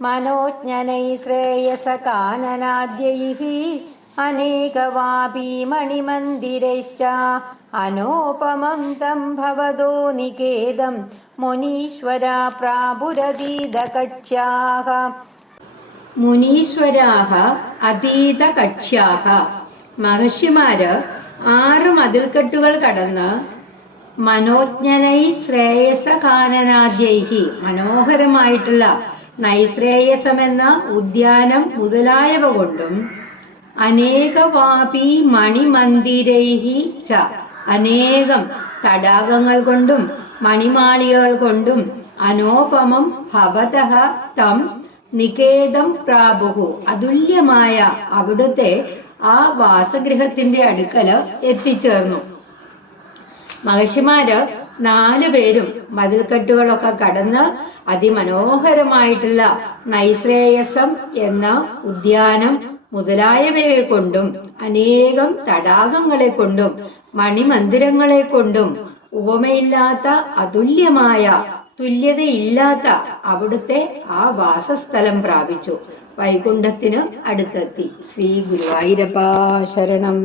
മനോജ്ഞനൈ ശ്രേയസകാനനാദ്യൈः अनेकवापी मणिमन्दिरैश्च अनोपमं तं भवदो निकेदं मुनीश्वरा प्रापुरतीदकक्ष्याः മുനീശ്വരാഹ അതീതകക്ഷ്യാഹ മഹർഷിമാര് ആറ് മതിൽക്കെട്ടുകൾ കടന്ന് മനോജ്ഞനൈ ശ്രേയസകാനനാദ്യൈഹി മനോഹരമായിട്ടുള്ള നൈശ്രേയസമെന്ന ഉദ്യാനം മുതലായവ കൊണ്ടും അനേകവാപി മണിമന്ദിരൈഹി ച. അനേകം തടാകങ്ങൾ കൊണ്ടും മണിമാളികകൾ കൊണ്ടും അനോപമം ഭവതഃ തം നികേതം പ്രാപുഹു. അതുല്യമായ അവിടുത്തെ ആ വാസഗൃഹത്തിന്റെ അടുക്കൽ എത്തിച്ചേർന്നു. മഹർഷിമാര് നാലു പേരും മതിൽക്കെട്ടുകളൊക്കെ കടന്ന് അതിമനോഹരമായിട്ടുള്ള നൈശ്രേയസം എന്ന ഉദ്യാനം മുതലായവയെ കൊണ്ടും അനേകം തടാകങ്ങളെ കൊണ്ടും മണിമന്ദിരങ്ങളെ കൊണ്ടും ഉപമയില്ലാത്ത അതുല്യമായ തുല്യതയില്ലാത്ത അവിടുത്തെ ആ വാസസ്ഥലം പ്രാപിച്ചു. വൈകുണ്ഠത്തിന് അടുത്തെത്തി. ശ്രീ ഗുരുവായൂരപ്പ ശരണം.